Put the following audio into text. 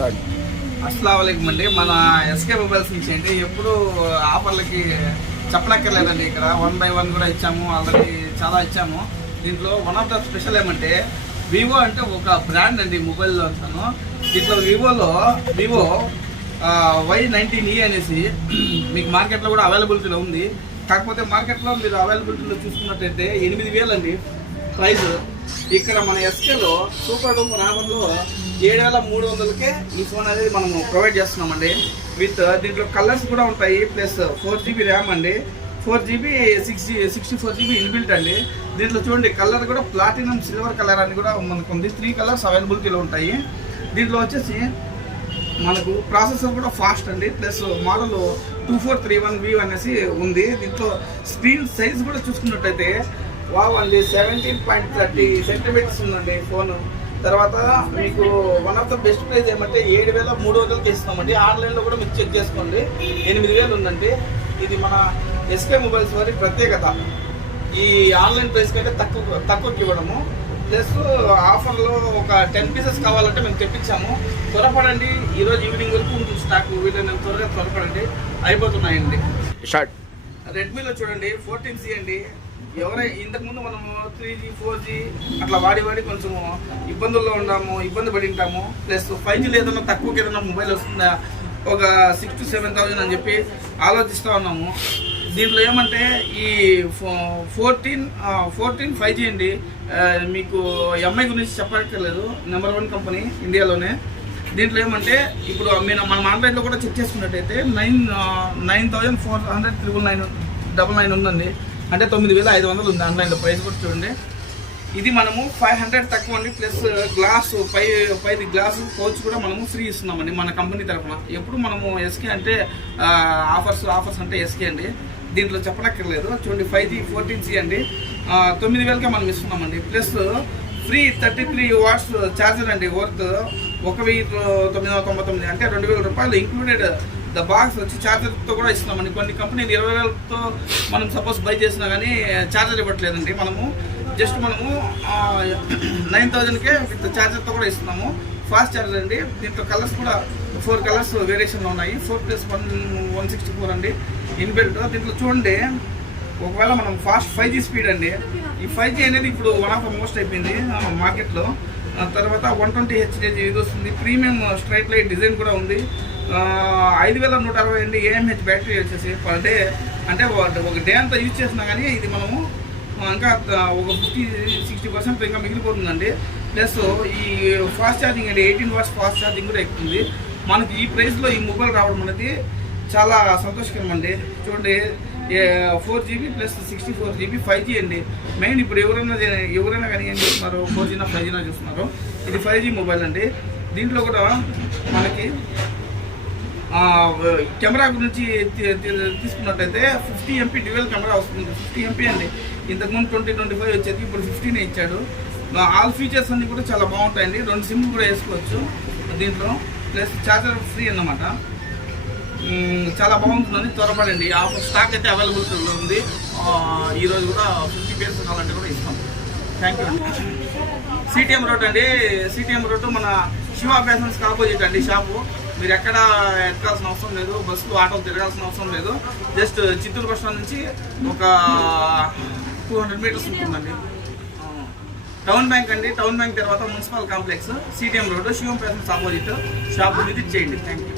Start. అస్సలాము అలైకుం అండి. మన ఎస్కే మొబైల్స్ నుంచి అండి ఎప్పుడు ఆఫర్లకి చెప్పనక్కర్లేదండి. ఇక్కడ 1 by 1 కూడా ఇచ్చాము, ఆల్రెడీ చాలా ఇచ్చాము. దీంట్లో వన్ ఆఫ్ ద స్పెషల్ ఏమంటే వివో అంటే ఒక బ్రాండ్ అండి మొబైల్లో అంటాను. దీంట్లో వివో Y19e అనేసి మీకు మార్కెట్లో కూడా అవైలబిలిటీలో ఉంది. కాకపోతే మార్కెట్లో మీరు అవైలబిలిటీలో చూసుకున్నట్టయితే 8,000 అండి ప్రైస్. ఇక్కడ మన ఎస్కేలో సూపర్ డూపర్ ఆఫర్లో 7,300కే ఈ ఫోన్ అనేది మనము ప్రొవైడ్ చేస్తున్నామండి. విత్ దీంట్లో కలర్స్ కూడా ఉంటాయి, ప్లస్ 4GB ర్యామ్ అండి, 4GB 64GB ఇన్బిల్ట్ అండి. దీంట్లో చూడండి కలర్ కూడా ప్లాటినం సిల్వర్ కలర్ అని కూడా మనకు ఉంది. 3 కలర్స్ అవైలబిలిటీలో ఉంటాయి. దీంట్లో వచ్చేసి మనకు ప్రాసెసర్ కూడా ఫాస్ట్ అండి, ప్లస్ మోడల్ 2431V అనేసి ఉంది. దీంట్లో స్క్రీన్ సైజ్ కూడా చూసుకున్నట్టయితే వావ్ అండి, 17.30 సెంటీమీటర్స్ ఉందండి ఫోను. తర్వాత మీకు one of the best price ఏమంటే 7,300కి ఇస్తామండి. ఆన్లైన్లో కూడా మీరు చెక్ చేసుకోండి, 8,000 ఉందండి. ఇది మన ఎస్కే మొబైల్స్ వారి ప్రత్యేకత. ఈ ఆన్లైన్ ప్రైస్ కంటే తక్కువకి ఇవ్వడము, ప్లస్ ఆఫర్లో ఒక 10 పీసెస్ కావాలంటే మేము తెప్పించాము. త్వరపడండి, ఈరోజు ఈవినింగ్ వరకు ఉంటుంది స్టాక్. వీళ్ళని త్వరపడండి, అయిపోతున్నాయండి. స్టార్ట్. రెడ్మీలో చూడండి 14C అండి. ఇంతకుముందు మనము 3G 4G అట్లా వాడి కొంచెం ఇబ్బందుల్లో ఇబ్బంది పడి ఉంటాము. ప్లస్ 5G ఏదైనా తక్కువకి ఏదైనా మొబైల్ వస్తుందా, ఒక 6,000 to 7,000 అని చెప్పి ఆలోచిస్తూ ఉన్నాము. దీంట్లో ఏమంటే ఈ 14 5G అండి. మీకు ఎంఐ గురించి చెప్పక్కర్లేదు, నెంబర్ 1 కంపెనీ ఇండియాలోనే. దీంట్లో ఏమంటే ఇప్పుడు మనం ఆన్లైన్లో కూడా చెక్ చేసుకున్నట్టయితే 9,400 ఉందండి, అంటే 9,500 ఉంది ఆన్లైన్లో. ప్రైస్ కూడా చూడండి. ఇది మనము 500 తక్కువ అండి, ప్లస్ గ్లాసు పైది గ్లాసు కోచ్ కూడా మనము ఫ్రీ ఇస్తున్నామండి మన కంపెనీ తరఫున. ఎప్పుడు మనము ఎస్కే అంటే ఆఫర్స్ అంటే ఎస్కే అండి. దీంట్లో చెప్పనక్కర్లేదు. చూడండి 5G 14C అండి, 9,000కే మనం ఇస్తున్నామండి. ప్లస్ ఫ్రీ 33 watts ఛార్జర్ అండి, వర్త్ 1,999, అంటే 2,000 రూపాయలు ఇంక్లూడెడ్ ద బాక్స్ వచ్చి ఛార్జర్తో కూడా ఇస్తున్నామండి. కొన్ని కంపెనీలు 20,000తో మనం సపోజ్ బై చేసినా కానీ ఛార్జర్ ఇవ్వట్లేదండి. మనము 9,000కే విత్ ఛార్జర్తో కూడా ఇస్తున్నాము. ఫాస్ట్ ఛార్జర్ అండి. దీంట్లో కలర్స్ కూడా 4 కలర్స్ వేరియేషన్లో ఉన్నాయి. 4+1 164 అండి ఇన్బిల్ట్. దీంట్లో చూడండి, ఒకవేళ మనం ఫాస్ట్ 5G స్పీడ్ అండి. ఈ 5G అనేది ఇప్పుడు వన్ ఆఫ్ ద మోస్ట్ అయిపోయింది మార్కెట్లో. తర్వాత 120 Hz ఇది వస్తుంది. ప్రీమియం స్ట్రైట్ లైట్ డిజైన్ కూడా ఉంది. 5,160 అండి AMH బ్యాటరీ వచ్చేసి పర్ డే. అంటే ఒక డే అంతా యూజ్ చేసినా కానీ ఇది మనము ఇంకా ఒక 50-60% ఇంకా మిగిలిపోతుందండి. ప్లస్ ఈ ఫాస్ట్ ఛార్జింగ్ అండి, 18 watts ఫాస్ట్ ఛార్జింగ్ కూడా ఎక్కుతుంది. మనకి ఈ ప్రైస్లో ఈ మొబైల్ రావడం అనేది చాలా సంతోషకరం అండి. చూడండి 4GB ప్లస్ 64GB 5G అండి. మెయిన్ ఇప్పుడు ఎవరైనా కానీ ఏం చూస్తున్నారు, 4G 5G చూస్తున్నారు. ఇది 5G మొబైల్ అండి. దీంట్లో కూడా మనకి కెమెరా గురించి తీసుకున్నట్టయితే 50 MP డ్యూయల్ కెమెరా వస్తుంది. 50 MP అండి. ఇంతకుముందు 20-25 వచ్చేది, ఇప్పుడు 15 ఇచ్చాడు. ఆల్ ఫీచర్స్ అన్నీ కూడా చాలా బాగుంటాయండి. 2 సిమ్ కూడా వేసుకోవచ్చు దీంట్లో. ప్లస్ ఛార్జర్ ఫ్రీ అన్నమాట. చాలా బాగుంటుందని త్వరపడండి. ఆఫర్ స్టాక్ అయితే అవైలబిలిటీలో ఉంది. ఈరోజు కూడా 50 pieces కావాలంటే కూడా ఇస్తాం. థ్యాంక్ యూ అండి. CTM రోడ్ అండి. CTM రోడ్ మన శివ ఫ్యాషన్స్కి ఆపోజిట్ అండి షాపు. మీరు ఎక్కడ ఎక్కాల్సిన అవసరం లేదు, బస్సులు ఆటోలు తిరగాల్సిన అవసరం లేదు. జస్ట్ చిత్తూరు బస్ స్టాండ్ నుంచి ఒక 200 meters ఉంటుందండి. టౌన్ బ్యాంక్ అండి. టౌన్ బ్యాంక్ తర్వాత మున్సిపల్ కాంప్లెక్స్, CTM రోడ్, శివం ఫ్యాషన్స్ ఆపోజిట్ షాపు విజిట్ చేయండి. Thank you.